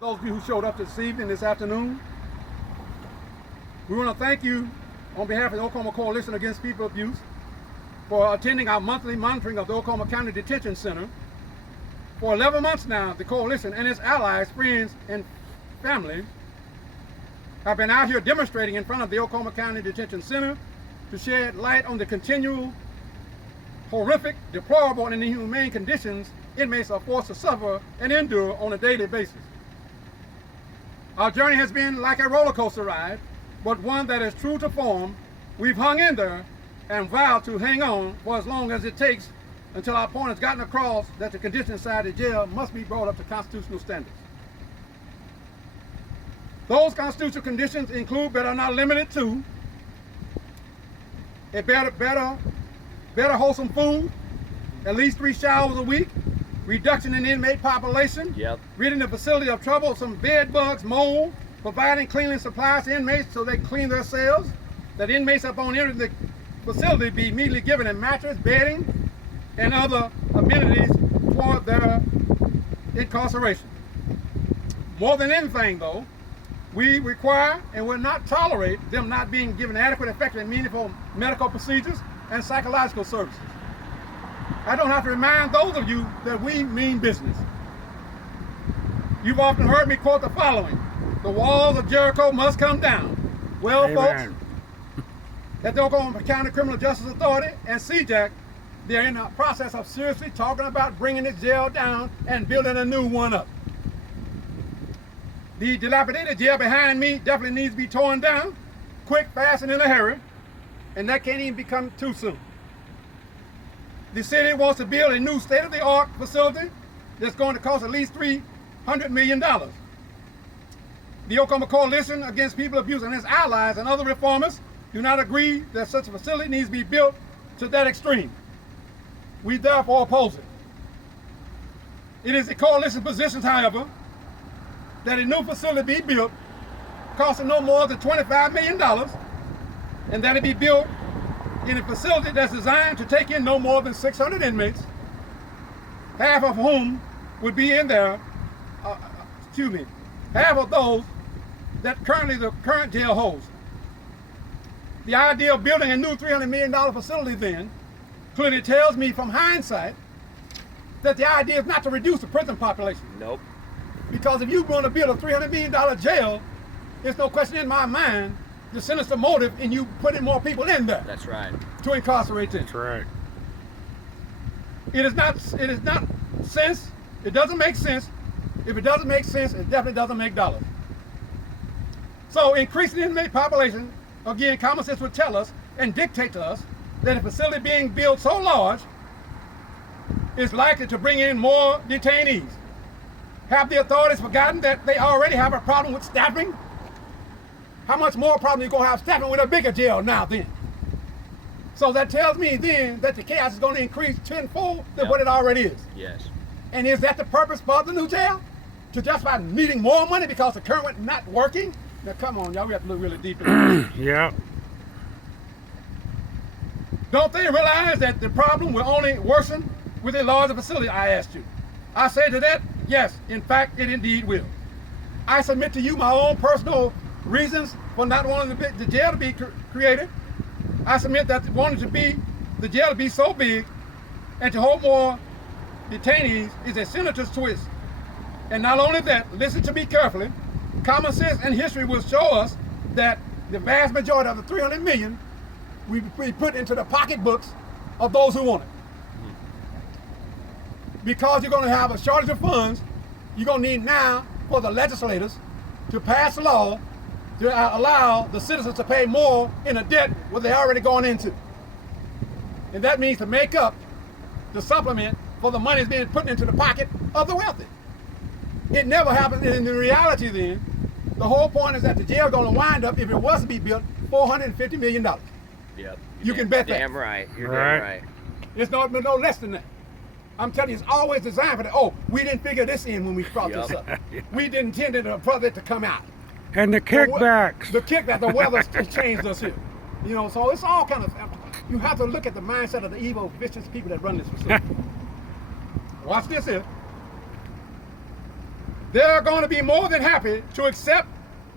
Those of you who showed up this evening, this afternoon, we want to thank you on behalf of the Oklahoma Coalition Against People Abuse for attending our monthly monitoring of the Oklahoma County Detention Center. For 11 months now, the coalition and its allies, friends, and family have been out here demonstrating in front of the Oklahoma County Detention Center to shed light on the continual horrific, deplorable, and inhumane conditions inmates are forced to suffer and endure on a daily basis. Our journey has been like a roller coaster ride, but one that is true to form. We've hung in there and vowed to hang on for as long as it takes until our point has gotten across that the conditions inside the jail must be brought up to constitutional standards. Those constitutional conditions include, but are not limited to, a better wholesome food, at least 3 showers a week, reduction in inmate population, ridding the facility of troublesome bed bugs, mold, providing cleaning supplies to inmates so they clean their cells, that inmates upon entering the facility be immediately given a mattress, bedding, and other amenities for their incarceration. More than anything though, we require and will not tolerate them not being given adequate, effective, and meaningful medical procedures and psychological services. I don't have to remind those of you that we mean business. You've often heard me quote the following: the walls of Jericho must come down. Well, Amen. Folks, at the Oklahoma County Criminal Justice Authority and CJAC, they're in the process of seriously talking about bringing this jail down and building a new one up. The dilapidated jail behind me definitely needs to be torn down, quick, fast, and in a hurry, and that can't even become too soon. The city wants to build a new state-of-the-art facility that's going to cost at least $300 million. The Oklahoma Coalition Against People Abuse and its allies and other reformers do not agree that such a facility needs to be built to that extreme. We therefore oppose it. It is the coalition's position, however, that a new facility be built costing no more than $25 million, and that it be built in a facility that's designed to take in no more than 600 inmates, half of whom would be in there, half of those that currently the current jail holds. The idea of building a new $300 million facility then clearly tells me from hindsight that the idea is not to reduce the prison population. Nope. Because if you want to build a $300 million jail, there's no question in my mind the sinister motive in you putting more people in there. That's right. To incarcerate them. That's right. It is not sense. It doesn't make sense. If it doesn't make sense, it definitely doesn't make dollars. So increasing the inmate population, again, common sense would tell us and dictate to us that a facility being built so large is likely to bring in more detainees. Have the authorities forgotten that they already have a problem with staffing? How much more problem are you going to have staffing with a bigger jail now then? So that tells me then that the chaos is going to increase tenfold than what it already is. Yes. And is that the purpose for the new jail? To justify needing more money because the current one not working? Now come on, y'all, we have to look really deep into this. Yeah. Don't they realize that the problem will only worsen with a larger facility, I asked you? I say to that, yes, in fact, it indeed will. I submit to you my own personal reasons for not wanting the jail to be created. I submit that wanting the jail to be so big and to hold more detainees is a senator's twist. And not only that, listen to me carefully, common sense and history will show us that the vast majority of the 300 million we put into the pocketbooks of those who want it. Because you're going to have a shortage of funds, you're going to need now for the legislators to pass a law to allow the citizens to pay more in a debt what they're already going into. And that means to make up the supplement for the money that's being put into the pocket of the wealthy. It never happens. And in the reality then, the whole point is that the jail is going to wind up, if it was to be built, $450 million. Yep. You can bet that. Damn right. You're damn right. It's no less than that. I'm telling you, it's always designed for that. Oh, we didn't figure this in when we brought this up. We didn't intend for it to come out. And the kickbacks. The weather changed us here. You know, so it's all kind of, you have to look at the mindset of the evil, vicious people that run this facility. Watch this here. they're going to be more than happy to accept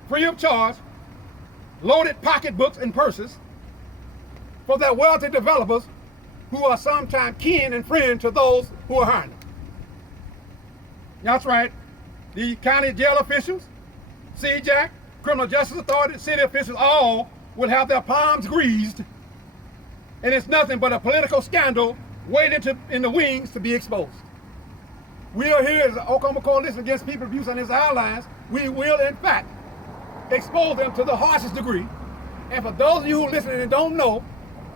free of charge loaded pocketbooks and purses for their wealthy developers who are sometimes kin and friend to those who are hiring them. That's right. The county jail officials, CJAC, Criminal Justice Authority, city officials, all will have their palms greased, and it's nothing but a political scandal waiting in the wings to be exposed. We are here as the Oklahoma Coalition Against People Abuse and its allies. We will, in fact, expose them to the harshest degree. And for those of you who are listening and don't know,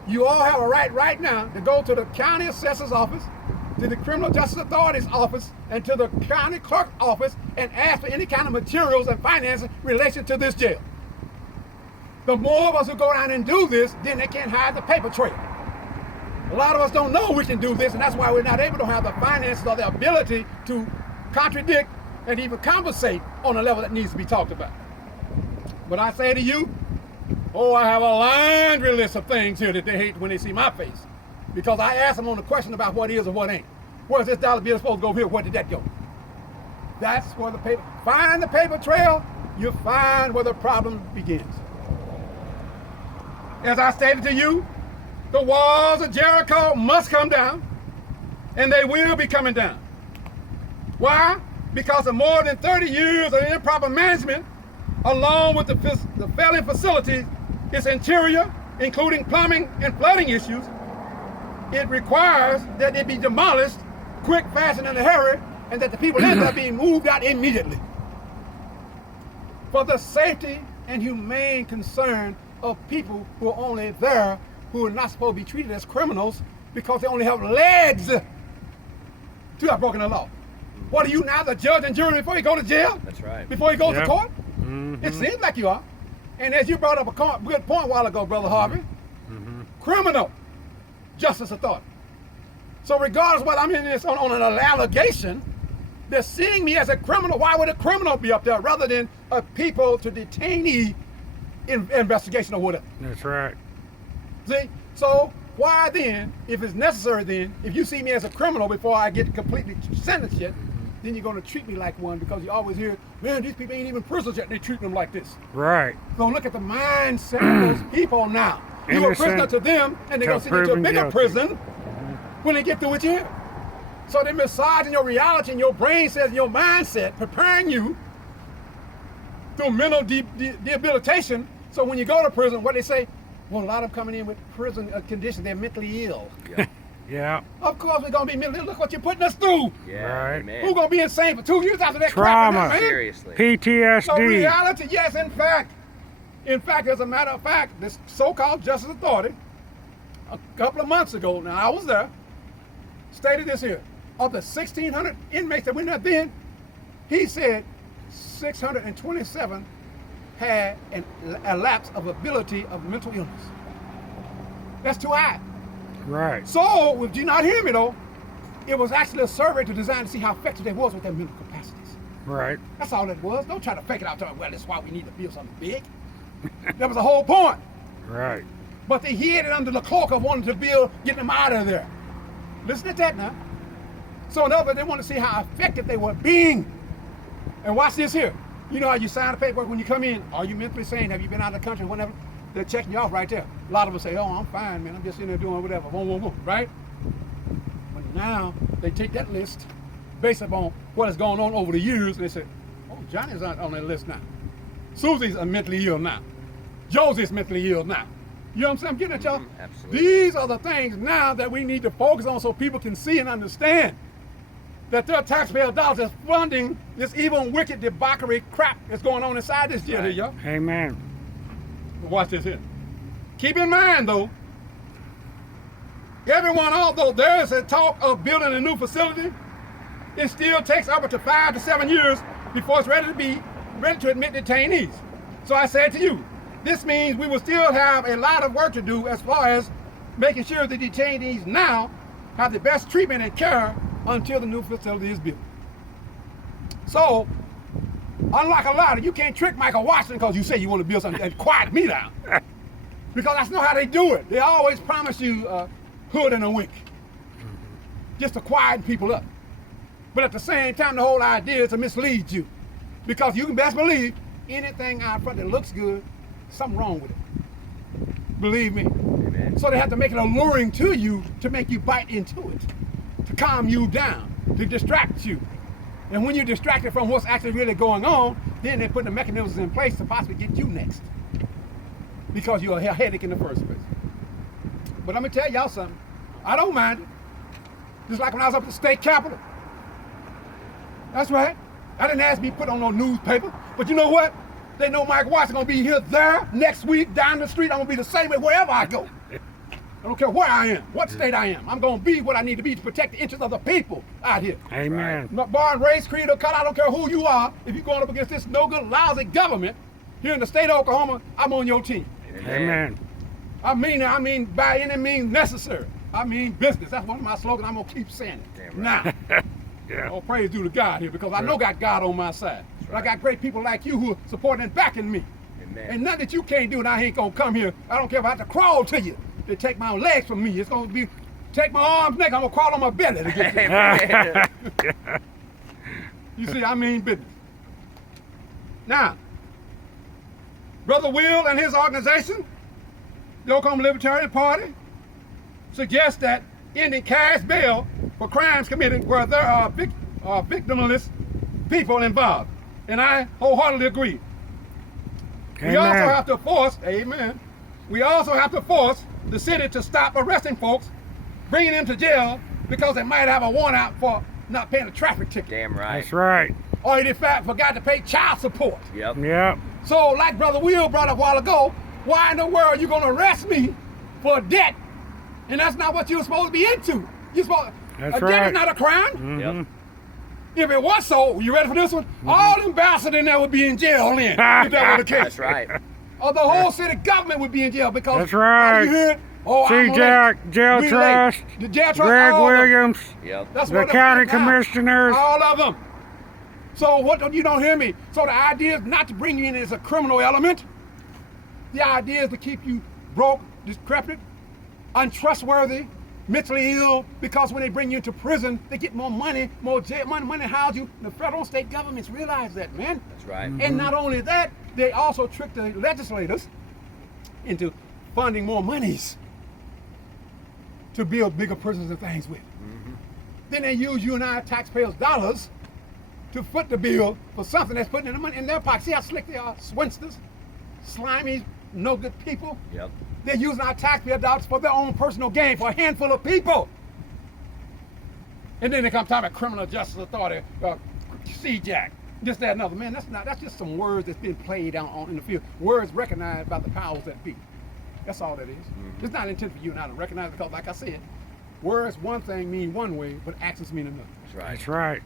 you all have a right now to go to the county assessor's office, to the Criminal Justice Authority's office, and to the county clerk's office and ask for any kind of materials and finances in relation to this jail. The more of us who go down and do this, then they can't hide the paper trail. A lot of us don't know we can do this, and that's why we're not able to have the finances or the ability to contradict and even compensate on a level that needs to be talked about. But I say to you, I have a laundry list of things here that they hate when they see my face. Because I asked them on the question about what is or what ain't. Where's this dollar bill supposed to go here? Where did that go? That's where the paper, find the paper trail, you find where the problem begins. As I stated to you, the walls of Jericho must come down, and they will be coming down. Why? Because of more than 30 years of improper management, along with the failing facilities, its interior, including plumbing and flooding issues, it requires that it be demolished quick, fast, and in a hurry, and that the people end up being moved out immediately. For the safety and humane concern of people who are only there, who are not supposed to be treated as criminals because they only have legs to have broken the law. What are you now, the judge and jury before you go to jail? That's right. Before you go to Yep. court? Mm-hmm. It seems like you are. And as you brought up a good point a while ago, Brother Harvey, criminal justice authority. So regardless of what I'm in this on an allegation, they're seeing me as a criminal. Why would a criminal be up there rather than a people to detainee investigation or whatever? That's right. See? So why then, if it's necessary then, if you see me as a criminal before I get completely sentenced yet, then you're going to treat me like one because you always hear, man, these people ain't even prisoners yet, and they treat them like this. Right. So look at the mindset of those people now. You're a prisoner Innocent to them, and they're going to send you to a till bigger proven prison when they get through with you. So they're massaging your reality and your brain cells and your mindset, preparing you through mental debilitation. So when you go to prison, what they say, well, a lot of them coming in with prison conditions, they're mentally ill. Yeah. Yeah. Of course we're going to be mentally ill. Look what you're putting us through. Yeah. Right. Amen. Who's going to be insane for 2 years after that Trauma. crap? Man? Seriously. So PTSD. reality, yes, in fact, as a matter of fact, this so-called Justice Authority, a couple of months ago, now I was there, stated this here. Of the 1,600 inmates that went there then, he said 627 had a lapse of ability of mental illness. That's too high. Right. So, did you not hear me though? It was actually a survey to design to see how effective they was with their mental capacities. Right. That's all it was. Don't try to fake it out. Well, that's why we need to build something big. That was the whole point. Right. But they hid it under the cloak of wanting to build, getting them out of there. Listen to that now. So in other words, they want to see how effective they were being. And watch this here. You know how you sign the paperwork when you come in? Are you mentally sane? Have you been out of the country? Whatever. They're checking you off right there. A lot of them say, oh, I'm fine, man. I'm just in there doing whatever. Right? But now they take that list based upon what has gone on over the years, and they say, oh, Johnny's on that list now. Susie's mentally ill now. Josie's mentally ill now. You know what I'm saying? I'm getting at y'all. Absolutely. These are the things now that we need to focus on so people can see and understand that their taxpayer dollars is funding this evil and wicked debauchery crap that's going on inside this jail here, y'all. Amen. Watch this here. Keep in mind, though, everyone, although there is a talk of building a new facility, it still takes up to 5 to 7 years before it's ready to admit detainees. So I said to you, this means we will still have a lot of work to do as far as making sure the detainees now have the best treatment and care until the new facility is built. So, unlike a lot of you can't trick Michael Washington because you say you want to build something and quiet me down. Because that's not how they do it. They always promise you a hood and a wink. Just to quieten people up. But at the same time, the whole idea is to mislead you. Because you can best believe anything out front that looks good, something wrong with it. Believe me. Amen. So they have to make it alluring to you to make you bite into it, to calm you down, to distract you. And when you're distracted from what's actually really going on, then they put the mechanisms in place to possibly get you next. Because you're a headache in the first place. But let me tell y'all something. I don't mind it. Just like when I was up at the state capitol. That's right. I didn't ask to be put on no newspaper. But you know what? They know Mike Watts is going to be here, there, next week, down the street. I'm going to be the same way wherever I go. I don't care where I am, what state I am. I'm going to be what I need to be to protect the interests of the people out here. Amen. Not born, race, creed, or color. I don't care who you are. If you're going up against this no good, lousy government here in the state of Oklahoma, I'm on your team. Amen. I mean by any means necessary. I mean business. That's one of my slogans. I'm going to keep saying it. Damn right. Now, Yeah. oh, praise due to God here because I know got God on my side. But I got great people like you who are supporting and backing me. Amen. And nothing that you can't do and I ain't going to come here. I don't care if I have to crawl to you to take my legs from me. It's going to be, take my arms, neck. I'm going to crawl on my belly to get you. Amen. You see, I mean business. Now, Brother Will and his organization, the Oklahoma Libertarian Party, suggests that ending cash bail for crimes committed where there are victimless people involved. And I wholeheartedly agree. We also Amen. have to force, amen, we also have to force the city to stop arresting folks, bringing them to jail because they might have a warrant out for not paying a traffic ticket. Damn right. That's right. Or in fact forgot to pay child support. Yep. Yep. So like Brother Will brought up a while ago, why in the world are you gonna arrest me for debt? And that's not what you're supposed to be into. You're supposed That's a debt right. is not a crime. Yep. If it was so, you ready for this one? All them bastards in there would be in jail then, if that were the case. That's right. Or the whole city government would be in jail because That's right. You heard, oh, See I'm Jack, late. Jail We Trust, late. The jail trust, Greg all of them. Williams, Yep. That's the what county now. commissioners. All of them. So what, you don't hear me. So the idea is not to bring you in as a criminal element. The idea is to keep you broke, decrepit, untrustworthy, mentally ill, because when they bring you into prison, they get more money, more jail money house you. The federal and state governments realize that, man. That's right. And not only that, they also trick the legislators into funding more monies to build bigger prisons and things with. Then they use you and I taxpayers' dollars to foot the bill for something that's putting in the money in their pocket. See how slick they are, swinsters, slimy, no good people. Yep. They're using our taxpayer dollars for their own personal gain for a handful of people. And then they come talking about criminal justice authority, CJAC, this, that, another. Man, that's just some words that's been played out on in the field. Words recognized by the powers that be. That's all that is. It's not intended for you and I to recognize because, like I said, words one thing mean one way, but actions mean another. That's right. That's right.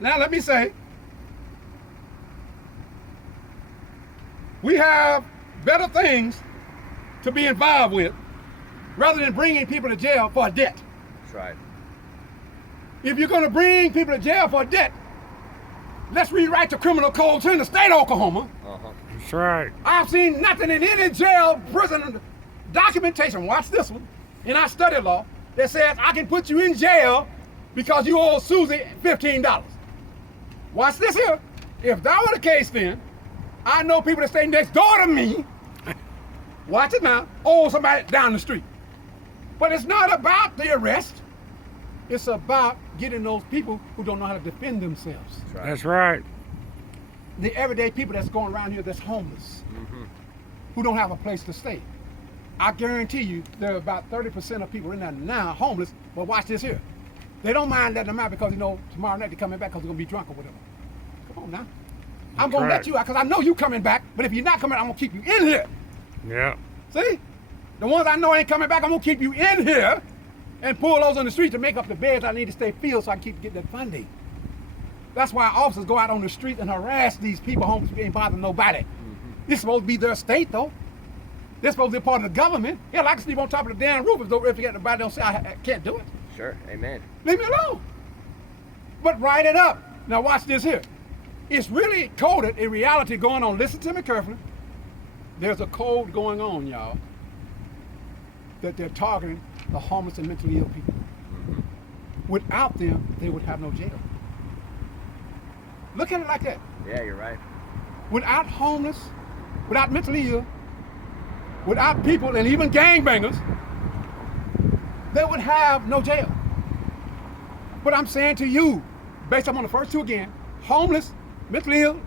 Now let me say, we have better things to be involved with rather than bringing people to jail for a debt. That's right. If you're going to bring people to jail for a debt, let's rewrite the criminal code here in the state of Oklahoma. Uh-huh. That's right. I've seen nothing in any jail, prison documentation, watch this one, and I studied law, that says I can put you in jail because you owe Susie $15. Watch this here. If that were the case then, I know people that stay next door to me, watch it now, owe somebody down the street. But it's not about the arrest. It's about getting those people who don't know how to defend themselves. That's right. That's right. The everyday people that's going around here that's homeless, who don't have a place to stay. I guarantee you there are about 30% of people in there now homeless, but watch this here. They don't mind letting them out because, tomorrow night they're coming back because they're going to be drunk or whatever. Come on now. I'm going to right. let you out because I know you coming back, but if you're not coming out, I'm going to keep you in here. Yeah. See? The ones I know ain't coming back, I'm going to keep you in here and pull those on the street to make up the beds I need to stay filled so I can keep getting that funding. That's why officers go out on the street and harass these people homeless people ain't bothering nobody. This is supposed to be their state, though. They're supposed to be part of the government. Hell, I can sleep on top of the damn roof if nobody don't say I can't do it. Sure. Amen. Leave me alone. But write it up. Now watch this here. It's really coded in reality going on. Listen to me carefully. There's a code going on, y'all, that they're targeting the homeless and mentally ill people. Without them, they would have no jail. Look at it like that. Yeah, you're right. Without homeless, without mentally ill, without people and even gangbangers, they would have no jail. But I'm saying to you, based on the first two again, homeless, mentally ill,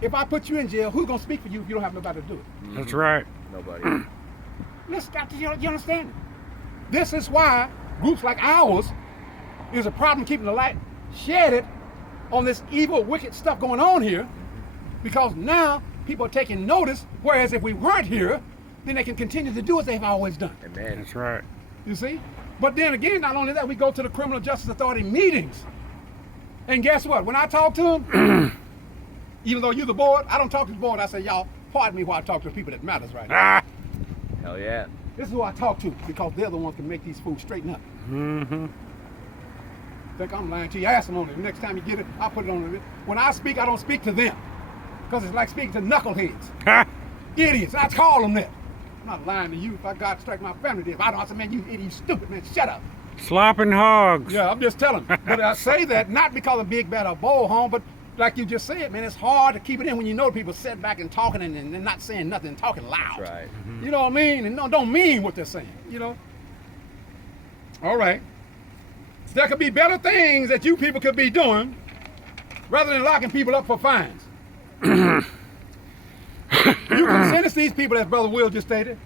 if I put you in jail, who's going to speak for you if you don't have nobody to do it? That's right. Nobody. You understand it? This is why groups like ours is a problem keeping the light shaded on this evil, wicked stuff going on here, because now people are taking notice, whereas if we weren't here, then they can continue to do as they've always done. Amen. That's right. You see? But then again, not only that, we go to the Criminal Justice Authority meetings. And guess what? When I talk to them, even though you're the board, I don't talk to the board. I say, y'all, pardon me while I talk to the people that matters right now. Ah. Hell yeah. This is who I talk to, because they're the ones who can make these fools straighten up. Mm-hmm. Think I'm lying to you? Ask them on it. The next time you get it, I'll put it on it. When I speak, I don't speak to them, because it's like speaking to knuckleheads, Ha. idiots. I call them that. I'm not lying to you. If I God strike my family, if I don't, I say, man, you idiot, you stupid, man, shut up. Slopping hogs. Yeah, I'm just telling. But I say that not because of big, bad, or bold home, but like you just said, man, it's hard to keep it in when you know people sit back and talking and not saying nothing, and talking loud. That's right. You know what I mean? And don't mean what they're saying, you know? All right. There could be better things that you people could be doing rather than locking people up for fines. You can sentence these people, as Brother Will just stated,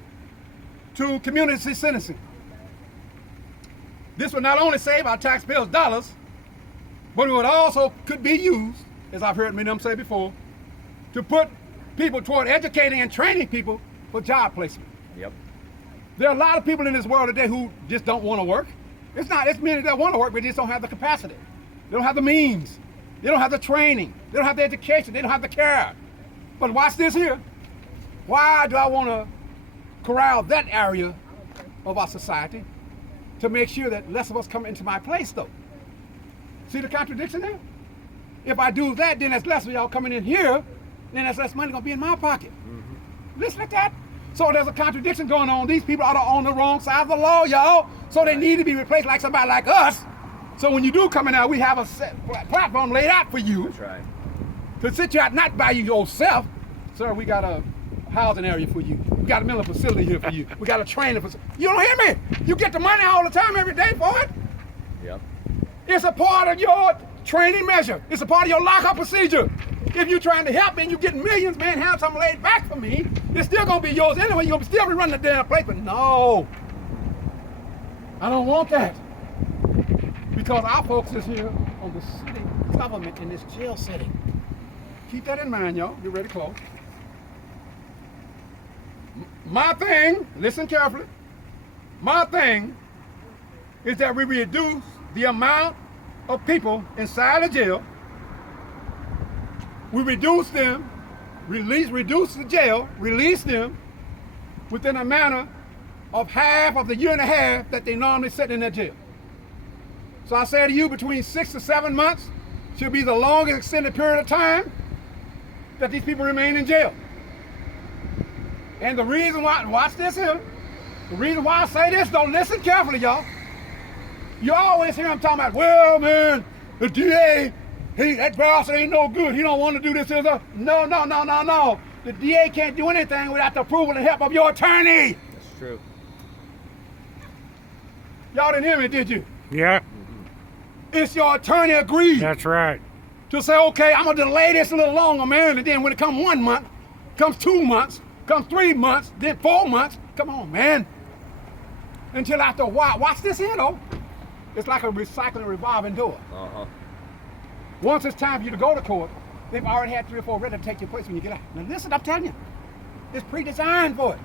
to community sentencing. This would not only save our taxpayers dollars, but it would also could be used, as I've heard many of them say before, to put people toward educating and training people for job placement. Yep. There are a lot of people in this world today who just don't want to work. It's many that want to work, but just don't have the capacity. They don't have the means. They don't have the training. They don't have the education. They don't have the care. But watch this here. Why do I want to corral that area of our society to make sure that less of us come into my place, though? See the contradiction there? If I do that, then there's less of y'all coming in here, then there's less money going to be in my pocket. Listen to that. So there's a contradiction going on. These people are on the wrong side of the law, y'all. So they need to be replaced like somebody like us. So when you do come in out, we have a set platform laid out for you That's right. to sit you out, not by you yourself. Sir, we got a housing area for you. We got a mental facility here for you. We got a training facility. You don't hear me? You get the money all the time, every day for it. Yep. It's a part of your training measure. It's a part of your lockup procedure. If you're trying to help me and you're getting millions, man, have something laid back for me, it's still gonna be yours anyway. You're gonna still be running the damn place, but no. I don't want that. Because our folks is here on the city government in this jail setting. Keep that in mind, y'all. Get ready to close. My thing, listen carefully. My thing is that we reduce the amount of people inside the jail. We reduce them, reduce the jail, release them within a manner of half of the year and a half that they normally sit in that jail. So I say to you, between 6 to 7 months should be the longest extended period of time that these people remain in jail. And the reason why, watch this here, the reason why I say this, don't listen carefully, y'all. You always hear them talking about, well, man, the DA, that bastard ain't no good. He don't want to do this. No. The DA can't do anything without the approval and help of your attorney. That's true. Y'all didn't hear me, did you? Yeah. It's your attorney agreed That's right. to say, okay, I'm going to delay this a little longer, man. And then when it comes 1 month, comes 2 months, comes 3 months, then 4 months. Come on, man. Until after a while, watch this here, though. It's like a recycling revolving door. Uh-huh. Once it's time for you to go to court, they've already had 3 or 4 ready to take your place when you get out. Now listen, I'm telling you, it's pre-designed for it.